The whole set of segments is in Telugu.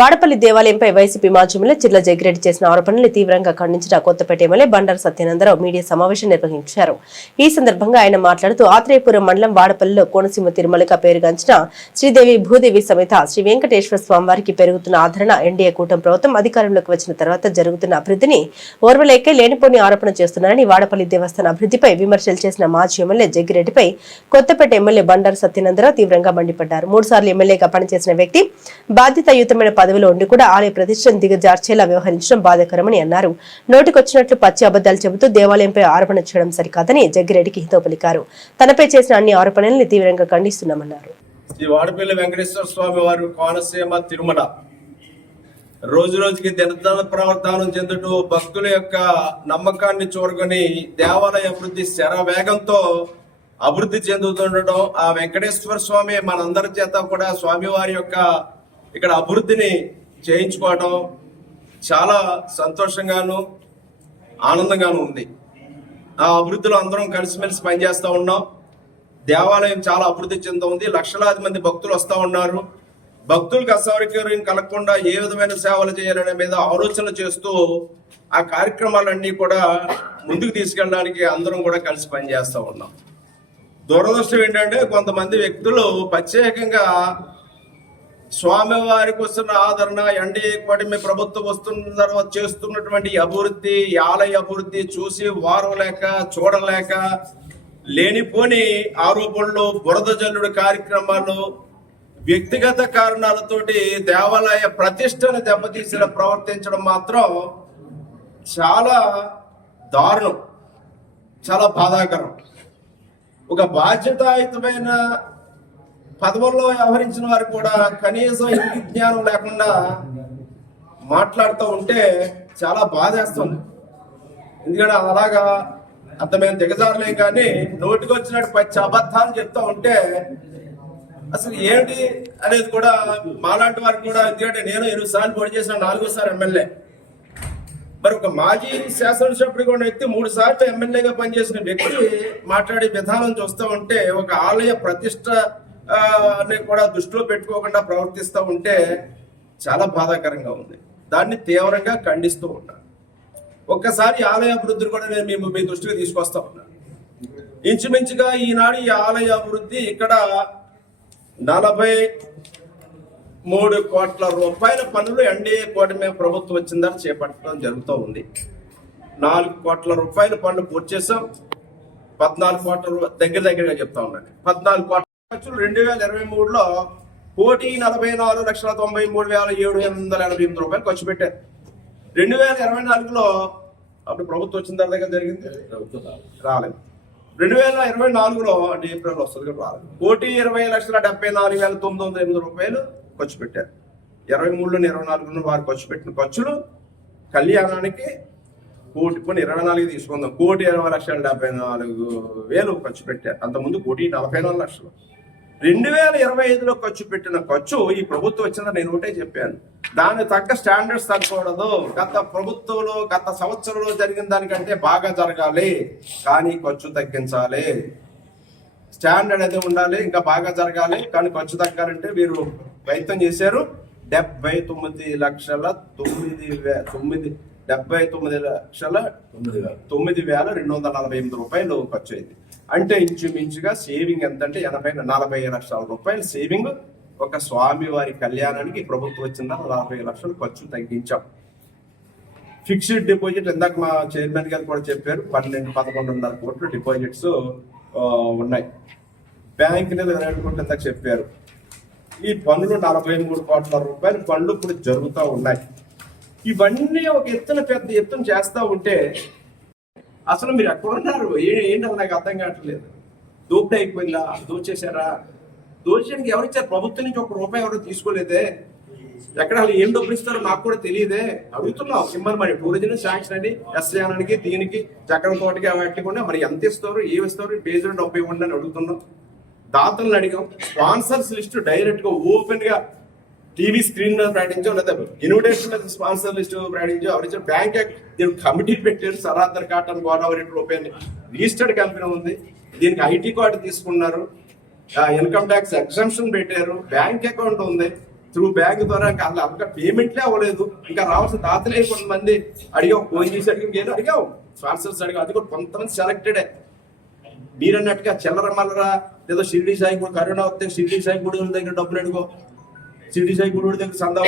వాడపల్లి దేవాలయంపై వైసీపీ మాజీ ఎమ్మెల్యే చిర్ల జగ్గిరెడ్డి చేసిన ఆరోపణలు తీవ్రంగా ఖండించిన కొత్తపేట ఎమ్మెల్యే బండారు సత్యానందరావు మీడియా సమావేశం నిర్వహించారు. ఈ సందర్భంగా ఆయన మాట్లాడుతూ ఆత్రేయపురం మండలం వాడపల్లిలో కోనసీమ తిరుమలగా పేరుగాంచిన శ్రీదేవి భూదేవి సమేత శ్రీ వెంకటేశ్వర స్వామివారికి పెరుగుతున్న ఆదరణ ఎన్డీఏ కూటమి ప్రభుత్వం అధికారంలోకి వచ్చిన తర్వాత జరుగుతున్న అభివృద్ధిని ఓర్వలేకే లేనిపోని ఆరోపణ చేస్తున్నారని వాడపల్లి దేవస్థాన అభివృద్ధిపై విమర్శలు చేసిన మాజీ ఎమ్మెల్యే జగ్గిరెడ్డిపై కొత్తపేట ఎమ్మెల్యే బండారు సత్యానందరావు తీవ్రంగా మండిపడ్డారు. 3 సార్లు ఎమ్మెల్యేగా పనిచేసిన వ్యక్తి బాధ్యతాయుతమైన పదవిలో ఉండి కూడా ఆలయ ప్రతిష్టను దిగజార్చేలా వ్యవహరించడం బాధాకరమని అన్నారు. నోటికొచ్చినట్లు పచ్చి అబద్దాలు చెబుతూ దేవాలయంపై ఆరోపణ చేయడం సరికాదని జగ్గిరెడ్డికి హితవు పలికారు. తనపై చేసిన అన్ని ఆరోపణల్ని తీవ్రంగా ఖండిస్తున్నామన్నారు. శ్రీ వాడపల్లి వెంకటేశ్వర స్వామి వారు కోనసీమ తిరుమల రోజు రోజుకి దినదన ప్రవర్తనం చెందుతూ భక్తుల యొక్క నమ్మకాన్ని చూరుకొని దేవాలయ అభివృద్ధి శరవేగంతో అభివృద్ధి చెందుతుండటం, ఆ వెంకటేశ్వర స్వామి మనందరి చేత కూడా స్వామివారి యొక్క ఇక్కడ అభివృద్ధిని చేయించుకోవడం చాలా సంతోషంగాను ఆనందంగాను ఉంది. ఆ అభివృద్ధిలో అందరం కలిసిమెలిసి పనిచేస్తూ ఉన్నాం. దేవాలయం చాలా అభివృద్ధి చెందుతుంది. లక్షలాది మంది భక్తులు వస్తూ ఉన్నారు. భక్తులకు అసౌకర్యం కలగకుండా ఏ విధమైన సేవలు చేయాలనే మీద ఆలోచన చేస్తూ ఆ కార్యక్రమాలన్నీ కూడా ముందుకు తీసుకెళ్ళడానికి అందరం కూడా కలిసి పనిచేస్తూ ఉన్నాం. దురదృష్టం ఏంటంటే కొంతమంది వ్యక్తులు ప్రత్యేకంగా స్వామివారికి వస్తున్న ఆదరణ, ఎన్డీఏ కూటమి ప్రభుత్వం వస్తున్న తర్వాత చేస్తున్నటువంటి అభివృద్ధి, ఆలయ అభివృద్ధి చూసి వారలేక చూడలేక లేనిపోని ఆరోపణలు, బురద జల్లుడు కార్యక్రమాలు, వ్యక్తిగత కారణాలతోటి దేవాలయ ప్రతిష్టను దెబ్బతీసిన ప్రవర్తించడం మాత్రం చాలా దారుణం, చాలా బాధాకరం. ఒక బాధ్యతాయుతమైన పదవుల్లో వ్యవహరించిన వారు కూడా కనీసం ఇంటి జ్ఞానం లేకుండా మాట్లాడుతూ ఉంటే చాలా బాధేస్తుంది. ఎందుకంటే అలాగా అర్థమైన దిగజారులేం కానీ నోటికొచ్చినట్టు పచ్చి అబద్ధాలు చెప్తా ఉంటే అసలు ఏంటి అనేది కూడా మాలాంటి వారికి కూడా, ఎందుకంటే నేను 8 సార్లు పోటీ చేసిన 4వ ఎమ్మెల్యే. మరి ఒక మాజీ శాసనసభ్యుడిగా ఉన్న వ్యక్తి 3 సార్లు ఎమ్మెల్యేగా పనిచేసిన వ్యక్తి మాట్లాడే విధానం చూస్తూ ఉంటే, ఒక ఆలయ ప్రతిష్ట కూడా దృష్టిలో పెట్టుకోకుండా ప్రవర్తిస్తూ ఉంటే చాలా బాధాకరంగా ఉంది. దాన్ని తీవ్రంగా ఖండిస్తూ ఉంటాను. ఒక్కసారి ఆలయ అభివృద్ధిని కూడా నేను మీ దృష్టికి తీసుకొస్తా ఉన్నాను. ఇంచుమించుగా ఈనాడు ఈ ఆలయ అభివృద్ధి ఇక్కడ 43 కోట్ల రూపాయల పనులు ఎన్డీఏ కూటమి ప్రభుత్వం వచ్చిందని చేపట్టడం జరుగుతూ ఉంది. 4 కోట్ల రూపాయల పనులు పూర్తి చేసాం. 14 కోట్ల దగ్గరగా చెప్తా ఉన్నాను. 14 కోట్ల ఖర్చులు 2023లో 1,44,93,788 రూపాయలు ఖర్చు పెట్టారు. 2024లో అప్పుడు ప్రభుత్వం వచ్చిన దగ్గర జరిగింది రాలేదు. 2024లో అంటే ఏప్రిల్ వస్తుంది కదా రాలేదు. 1,20,74,908 రూపాయలు ఖర్చు పెట్టారు. 23లో 24లో వారు ఖర్చు పెట్టిన ఖర్చులు కళ్యాణానికి 1,24 తీసుకుందాం, 1,20,74,000 ఖర్చు పెట్టారు. అంతకుముందు 1,44,00,000. 2025లో ఖర్చు పెట్టిన ఖర్చు ఈ ప్రభుత్వం వచ్చిందని నేను ఒకటే చెప్పాను. దానికి తగ్గ స్టాండర్డ్స్ తగ్గకూడదు. గత ప్రభుత్వంలో గత సంవత్సరంలో జరిగిన దానికంటే బాగా జరగాలి, కానీ ఖర్చు తగ్గించాలి. స్టాండర్డ్ అయితే ఉండాలి, ఇంకా బాగా జరగాలి, కానీ ఖర్చు తగ్గాలంటే మీరు ప్రయత్నం చేశారు. 79,9,248 రూపాయలు ఖర్చు అయింది. అంటే ఇంచుమించుగా సేవింగ్ ఎంత అంటే 40 లక్షల రూపాయలు సేవింగ్ ఒక స్వామి వారి కళ్యాణానికి ప్రభుత్వం వచ్చిన 40 లక్షలు ఖర్చు తగ్గించాం. ఫిక్స్డ్ డిపాజిట్ ఇందాక మా చైర్మన్ గారు కూడా చెప్పారు, 11,500 కోట్లు డిపాజిట్స్ ఉన్నాయి. బ్యాంక్ నిధులు 2 కోట్లు ఇందాక చెప్పారు. ఈ పనులు 43 కోట్ల రూపాయల పనులు ఇప్పుడు జరుగుతూ ఉన్నాయి. ఇవన్నీ ఒక పెద్ద ఎత్తున చేస్తూ ఉంటే అసలు మీరు ఎక్కడున్నారు ఏంటి నాకు అర్థం కావట్లేదు. దోపిడీ అయిపోయిందా? దోచేశారా? దోచేయడానికి ఎవరిచ్చారు? ప్రభుత్వం నుంచి 1 రూపాయి ఎవరు తీసుకోలేదే. ఎక్కడ అసలు ఏం డబ్బులు ఇస్తారో నాకు కూడా తెలియదే. అడుగుతున్నాం ఇమ్మని మరి టూరిజం శాంక్షన్ అండి, ఎస్యానానికి దీనికి చక్రం తోటకి వాటికుండా మరి ఎంత ఇస్తారు, ఏమి ఇస్తారు, బేస్డ్ డబ్బు ఇవ్వండి అని అడుగుతున్నాం. దాతలను అడిగాం. స్పాన్సర్స్ లిస్టు డైరెక్ట్ గా ఓపెన్ గా టీవీ స్క్రీన్ మీద ప్రకటించాం, లేదా ఇన్విటేషన్ మీద స్పాన్సర్ లిస్టు ప్రకటించాం. ఎవరు బ్యాంక్ దీనికి కమిటీ పెట్టారు. సరాదర్ కాటన్ గోదావరి రూపాయలు రిజిస్టర్డ్ కంపెనీ ఉంది. దీనికి ఐటీ కార్డు తీసుకున్నారు, ఇన్కమ్ ట్యాక్స్ ఎగ్జంప్షన్ పెట్టారు, బ్యాంక్ అకౌంట్ ఉంది. త్రూ బ్యాంక్ ద్వారా ఇంకా పేమెంట్లే అవ్వలేదు, ఇంకా రావాల్సిన దాతలే కొంతమంది అడిగాం, ఫోన్ చేసి అడిగాం, అడిగాం స్పాన్సర్స్ అడిగాం, అది కూడా కొంతమంది సెలెక్టెడే. మీరన్నట్టుగా చిల్లర మల్లరా ఏదో షిరిడి సాయి కూడా కరోనా వస్తే షిరిడి సాయి గుడి దగ్గర డబ్బులు అడుగో, షిరిడి సాయి గుడి దగ్గర సందా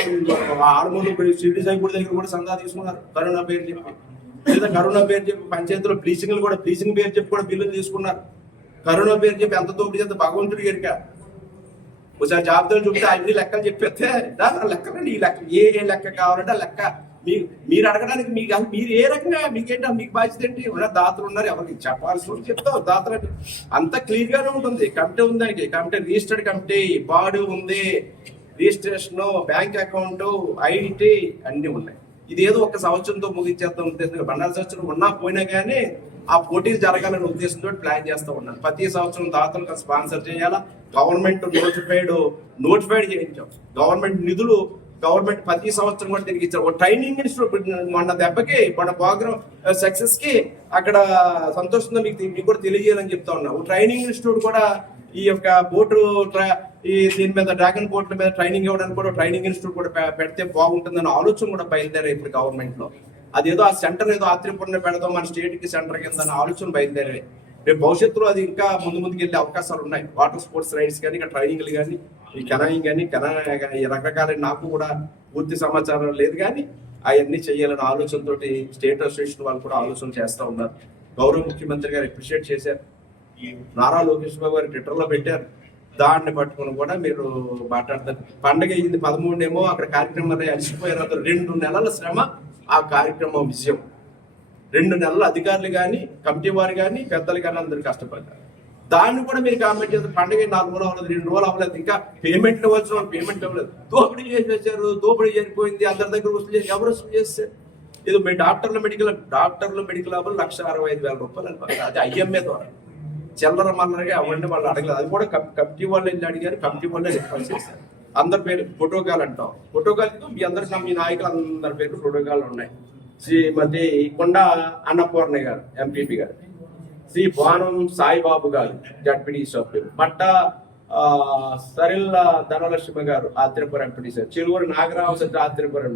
ఆడమూలు షిరిడి సాయి గుడి దగ్గర కూడా సందా తీసుకున్నారు కరోనా పేరు చెప్పి, లేదా కరోనా పేరు చెప్పి పంచాయతీలో బ్లీచింగ్ పేరు చెప్పి కూడా బిల్లులు తీసుకున్నారు. కరోనా పేరు చెప్పి ఎంత తోపు చేస్తే భగవంతుడి గరిక ఒకసారి జాబితాలు చూపితే అన్ని లెక్కలు చెప్పేస్తే లెక్కలండి, ఈ లెక్క ఏ లెక్క కావాలంటే ఆ లెక్క మీరు అడగడానికి మీరు ఏ రకంగా మీకేంటి మీకు బాధ్యత ఏంటి, ఉన్న దాతలు ఉన్నారు, ఎవరికి చెప్పాల్సి చెప్తావు దాతలు అంటే అంత క్లియర్ గానే ఉంటుంది. కమిటీ ఉంది, దానికి కమిటీ రిజిస్టర్డ్ కమిటీ బాడీ ఉంది, రిజిస్ట్రేషన్, బ్యాంక్ అకౌంట్, ఐడెంటిటీ అన్ని ఉన్నాయి. ఇది ఏదో ఒక సంవత్సరంతో ముగించేద్దాం ఉద్దేశంగా బండారు సంవత్సరం ఉన్నా పోయినా కానీ ఆ పోటీలు జరగాలనే ఉద్దేశంతో ప్లాన్ చేస్తూ ఉన్నాను. ప్రతి సంవత్సరం దాతలకు స్పాన్సర్ చేయాలా, గవర్నమెంట్ నోటిఫైడ్ చేయించాం, గవర్నమెంట్ నిధులు గవర్నమెంట్ ప్రతి సంవత్సరం కూడా తిరిగి ఇచ్చారు. ఒక ట్రైనింగ్ ఇన్స్టిట్యూట్ మొన్న దెబ్బకి మన ప్రోగ్రామ్ సక్సెస్ కి అక్కడ సంతోషంగా మీకు కూడా తెలియజేయాలని చెప్తా ఉన్నా. ఒక ట్రైనింగ్ ఇన్స్టిట్యూట్ కూడా ఈ యొక్క బోటు ఈ దీని మీద డ్రాగన్ బోట్ల మీద ట్రైనింగ్ ఇవ్వడానికి కూడా ట్రైనింగ్ ఇన్స్టిట్యూట్ కూడా పెడితే బాగుంటుందన్న ఆలోచన కూడా బయలుదేరాయి ఇప్పుడు గవర్నమెంట్ లో. అదేదో ఆ సెంటర్ ఏదో ఆత్రిపురంలో పెడదాం మన స్టేట్ కి సెంటర్ కింద ఆలోచన బయలుదేరాయి. రేపు భవిష్యత్తులో అది ఇంకా ముందుకు వెళ్ళే అవకాశాలు ఉన్నాయి. వాటర్ స్పోర్ట్స్ రైడ్స్ కానీ ఇంకా ట్రైనింగ్లు కానీ ఈ కెనాయింగ్ కానీ ఈ రకరకాల నాకు కూడా పూర్తి సమాచారం లేదు కానీ అవన్నీ చేయాలన్న ఆలోచనతో స్టేట్ అసోసియేషన్ వాళ్ళు కూడా ఆలోచన చేస్తూ ఉన్నారు. గౌరవ ముఖ్యమంత్రి గారు అప్రిషియేట్ చేశారు. నారా లోకేష్ బాబు గారు ట్విట్టర్లో పెట్టారు, దాన్ని పట్టుకుని కూడా మీరు మాట్లాడతారు. పండగ అయింది 13 అక్కడ కార్యక్రమాలు అలసిపోయారు. 2 నెలల శ్రమ ఆ కార్యక్రమం విజయం. 2 నెలలు అధికారులు కానీ కమిటీ వారు కానీ పెద్దలు కానీ అందరూ కష్టపడ్డారు. దాన్ని కూడా మీరు కామెంట్ చేస్తారు, పండుగ 4 రోజులు అవ్వలేదు, 2 రోజులు అవ్వలేదు, ఇంకా పేమెంట్ ఇవ్వాల్సిన వాళ్ళు పేమెంట్ ఇవ్వలేదు, దోపిడీ చేసేసారు, దోపిడీ జరిగిపోయింది, అందరి దగ్గర వసూలు చేసి ఎవరు వసూలు చేస్తారు? ఇది మీ డాక్టర్ల మెడికల్ అవ్వాలి 1,65,000 రూపాయలు అని, అది IMA ద్వారా చిల్లర మల్లరగా అవ్వండి వాళ్ళు అడగలేదు. అది కూడా కమిటీ వాళ్ళు వెళ్ళి అడిగారు, కమిటీ వాళ్ళే రిక్వెస్ట్ చేశారు. అందరి పేరు ప్రోటోకాల్ అంటాం, ప్రోటోకాల్ మీ అందరికి మీ నాయకులు అందరి పేరు ప్రోటోకాల్ ఉన్నాయి. శ్రీమతి కొండ అన్నపూర్ణ గారు ఎంపీపీ గారు, శ్రీ బాణం సాయిబాబు గారు జడ్పీటీ సభ్యులు, మట్ట సరిల్ల ధనలక్ష్మి గారు Atreyapuram MPT sir, Chiruvuru Nagarao sir Atreyapuram,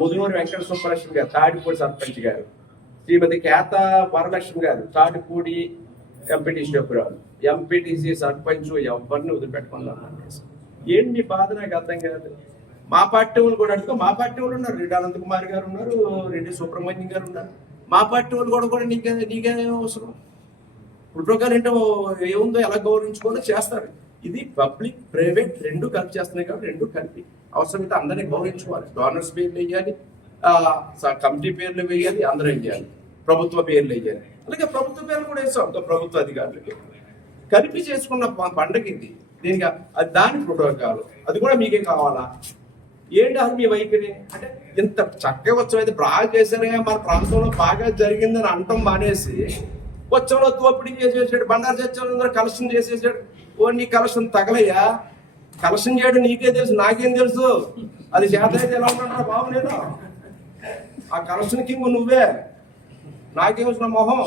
Mudunuru Venkata Subbalakshmi గారు తాడిపూడి సర్పంచ్ గారు, శ్రీమతి కేత వరలక్ష్మి గారు తాడిపూడి ఎంపీటీ సభ్యురాలు, ఎంపీటీసీ సర్పంచ్ ఎవరిని వదిలిపెట్టుకున్నాను. ఏంటి బాధ నాకు అర్థం కాదు. మా పార్టీ వాళ్ళు కూడా అడుగుతా, మా పార్టీ వాళ్ళు ఉన్నారు, రెడ్డి అనంతకుమార్ గారు ఉన్నారు, రెడ్డి సుబ్రహ్మణ్యం గారు ఉన్నారు, మా పార్టీ వాళ్ళు కూడా నీకే అవసరం. ప్రోటోకాల్ ఏంటో ఏముందో ఎలా గౌరవించుకోవాలో చేస్తారు. ఇది పబ్లిక్ ప్రైవేట్ 2 కలిపి చేస్తున్నాయి కాబట్టి 2 కలిపి అవసరమైతే అందరినీ గౌరవించుకోవాలి. డోనర్స్ పేర్లు వేయాలి, కమిటీ పేర్లు వేయాలి, అందరూ వేయాలి, ప్రభుత్వ పేర్లు వేయాలి. అలాగే ప్రభుత్వ పేర్లు కూడా వేస్తాం ప్రభుత్వ అధికారులకి కలిపి చేసుకున్న పండగ ఇది. దీనికి దాని ప్రోటోకాల్ అది కూడా మీకే కావాలా? ఏంటి అది మీ వైఖరి? అంటే ఇంత చక్కగా ఉత్సవం అయితే బాగా చేశారు, మన ప్రాంతంలో బాగా జరిగిందని అంటాం మానేసి ఉత్సవంలో దోపిడీ చేసేసాడు, బండారు చర్చలు కలెక్షన్ చేసేసాడు. నీ కలెక్షన్ తగలయ్యా, కలెక్షన్ చేయడం నీకే తెలుసు, నాకేం తెలుసు? అది చేత అయితే ఎలా ఉంటాడు బాబు? నేను ఆ కలెక్షన్ కింగ్ నువ్వే, నాకేం వచ్చిన మొహం?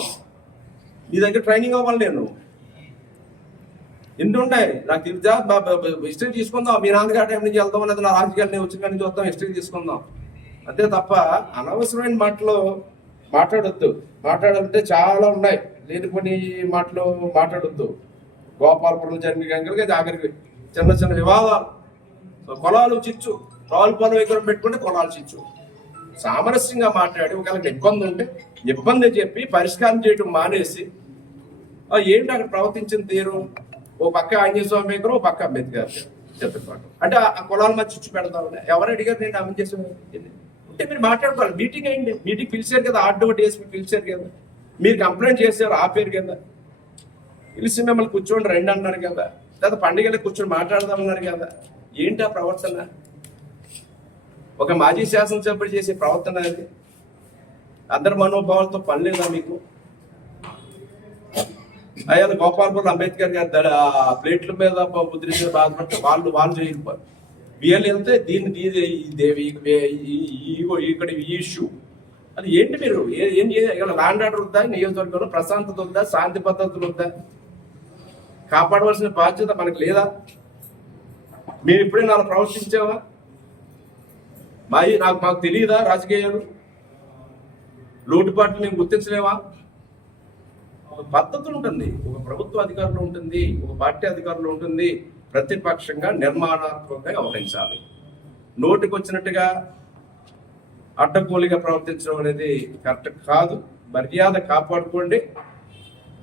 నీ దగ్గర ట్రైనింగ్ అవ్వాలి. నేను ఎన్ని ఉంటాయి నాకు తెలుసా? హిస్టరీ తీసుకుందాం, మీ నాన్నగారి టైం నుంచి వెళ్దాం అనేది, నా రాజకీయాలు వచ్చిన కానీ చూద్దాం, హిస్టరీ తీసుకుందాం అంతే తప్ప అనవసరమైన మాటలు మాట్లాడాలంటే చాలా ఉన్నాయి. లేనిపోని మాటలు మాట్లాడొద్దు. గోపాలపురం జరిగిన కనుక ఆఖరికి చిన్న వివాదాలు, పొలాలు చిచ్చు, పొలం ఎకరం పెట్టుకుంటే పొలాలు చిచ్చు, సామరస్యంగా మాట్లాడి ఒకవేళ ఇబ్బంది ఉంటే ఇబ్బంది చెప్పి పరిష్కారం చేయడం మానేసి ఏంటి అక్కడ ప్రవర్తించిన తీరు? ఓ పక్క ఆంజనేయ స్వామి దగ్గర, ఓ పక్క అంబేద్కర్ చెత్తపాటు అంటే ఆ కులాల మధ్య చిచ్చు పెడతాం. ఎవరు అడిగారు నేను అమలు చేసే అంటే మీరు మాట్లాడుకోవాలి. మీటింగ్ అయింది, మీటింగ్ పిలిచారు కదా, RDO పిలిచారు కదా, మీరు కంప్లైంట్ చేశారు ఆపేరు కదా, పిలిచి మిమ్మల్ని కూర్చోండి రండి అన్నారు కదా, లేదా పండుగలో కూర్చొని మాట్లాడదామన్నారు కదా. ఏంటి ఆ ప్రవర్తన? ఒక మాజీ శాసనసభ్యుడు చేసే ప్రవర్తన అది. అందరి మనోభావాలతో పని లేదా మీకు? అయ్యా గోపాలపురం అంబేద్కర్ గారి ప్లేట్ల మీద ముద్రించిన బాధపడితే వాళ్ళు చేయకపోరు, వీళ్ళు వెళ్తే ఇక్కడ ఈ ఇష్యూ అది ఏంటి? మీరు ఏం చేయాలి? ల్యాండ్ ఆర్డర్ ఉందా? నియోజకవర్గంలో ప్రశాంతత ఉందా? శాంతి భద్రతలు ఉందా? కాపాడవలసిన బాధ్యత మనకు లేదా? మేము ఎప్పుడైనా అలా ప్రవర్తించావా? మాకు తెలియదా రాజకీయాలు? లోటుపాట్లు మేము గుర్తించలేవా? ఒక పద్ధతి ఉంటుంది, ఒక ప్రభుత్వ అధికారులు ఉంటుంది, ఒక పార్టీ అధికారులు ఉంటుంది. ప్రతిపక్షంగా నిర్మాణాత్మకంగా వ్యవహరించాలి. నోటికి వచ్చినట్టుగా అడ్డగోలుగా ప్రవర్తించడం అనేది కరెక్ట్ కాదు. మర్యాద కాపాడుకోండి.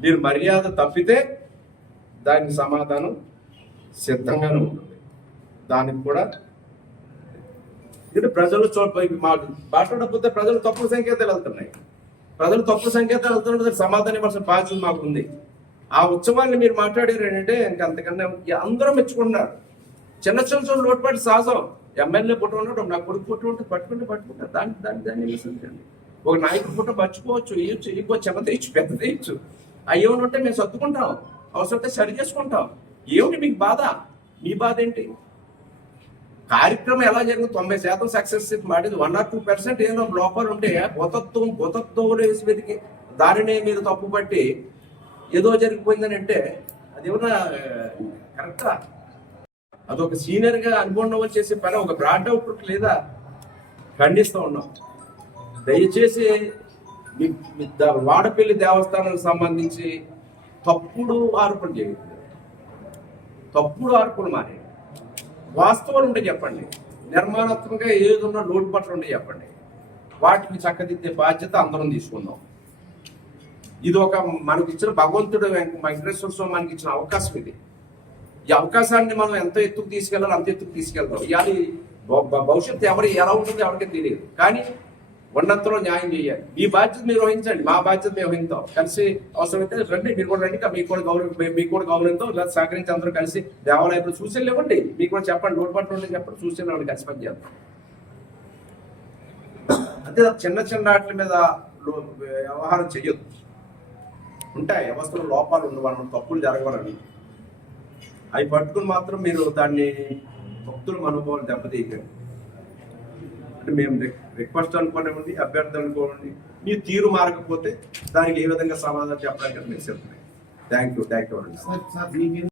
మీరు మర్యాద తప్పితే దానికి సమాధానం సిద్ధంగానే ఉంటుంది. దానికి కూడా ప్రజలు మాట్లాడకపోతే ప్రజలు తప్పుడు సంకేతాలు వెళ్తున్నాయి. ప్రజలు తప్పుడు సంకేతాలు వెళ్తున్నట్టు సమాధానం ఇవ్వాల్సిన బాధ్యత మాకు ఉంది. ఆ ఉత్సవాన్ని మీరు మాట్లాడారు ఏంటంటే అంతకన్నా అందరూ మెచ్చుకుంటున్నారు. చిన్న చిన్న లోటుపాటు సహజం. ఎమ్మెల్యే పుట్ట ఉండడం, నా కొడుకు పుట్ట ఉంటే పట్టుకుంటారు. దాన్ని ఒక నాయకుడు పుట్ట మర్చిపోవచ్చు, ఇవ్వచ్చు, ఇంకో చిన్న తెచ్చు, పెద్ద తెచ్చు. అయ్యేమని ఉంటే మేము సర్దుకుంటాం, అవసరమైతే సరి చేసుకుంటాం. ఏమిటి మీకు బాధ? మీ బాధ ఏంటి? కార్యక్రమం ఎలా జరిగింది? 90% సక్సెస్ మాటిది. 1 or 2% ఏదో లోపాలు ఉంటే భూతత్వం వేసి వెతికి దానినే మీరు తప్పు పట్టి ఏదో జరిగిపోయిందని అంటే అది ఏమన్నా కరెక్టా? అదొక సీనియర్ గా అనుకున్న చేసే పని. ఒక బ్రాడ్ అవుట్ లేదా ఖండిస్తూ ఉన్నాం. దయచేసి వాడపల్లి దేవస్థానానికి సంబంధించి తప్పుడు ఆరోపణలు చేయదు. తప్పుడు ఆరోపణలు మానే వాస్తవాలు ఉంటే చెప్పండి. నిర్మాణాత్మకంగా ఏదున్నా లోటుపాట్లు ఉంటే చెప్పండి. వాటిని చక్కదిద్దే బాధ్యత అందరం తీసుకుందాం. ఇది ఒక మనకి ఇచ్చిన భగవంతుడు వెంకటేశ్వర స్వామి మనకి ఇచ్చిన అవకాశం. ఇది ఈ అవకాశాన్ని మనం ఎంత ఎత్తుకు తీసుకెళ్ళాలి అంత ఎత్తుకు తీసుకెళ్తాం. ఇవాళ భవిష్యత్తు ఎవరు ఎలా ఉంటుందో ఎవరికీ తెలియదు. కానీ ఉన్నంతలో న్యాయం చేయాలి. మీ బాధ్యత మీరు వహించండి, మా బాధ్యత మేము వహించాం. కలిసి అవసరమైతే రండి, మీరు కూడా రండి. మీకు కూడా గౌరవంతో ఇలా సహకరించి అందరూ కలిసి దేవాలయంలో చూసి వెళ్ళివ్వండి. మీకు కూడా చెప్పండి, లోటుపాట్లు ఉంటే చెప్పండి, చూసి వెళ్ళండి, కలిసి పని చేద్దాం. అంతే, చిన్న వాటి మీద వ్యవహారం చెయ్యొద్దు. ఉంటాయి వ్యవస్థలో లోపాలు ఉండవని, తప్పులు జరగవని. అవి పట్టుకుని మాత్రం మీరు దాన్ని భక్తుల మనోభావాలు దెబ్బతీయకండి. అంటే మేము రిక్వెస్ట్ అనుకోనివ్వండి, అభ్యర్థి అనుకోండి. మీ తీరు మారకపోతే దానికి ఏ విధంగా సమాధానం చెప్పడానికి మీరు చెప్తున్నాయి. థ్యాంక్ యూ అండి.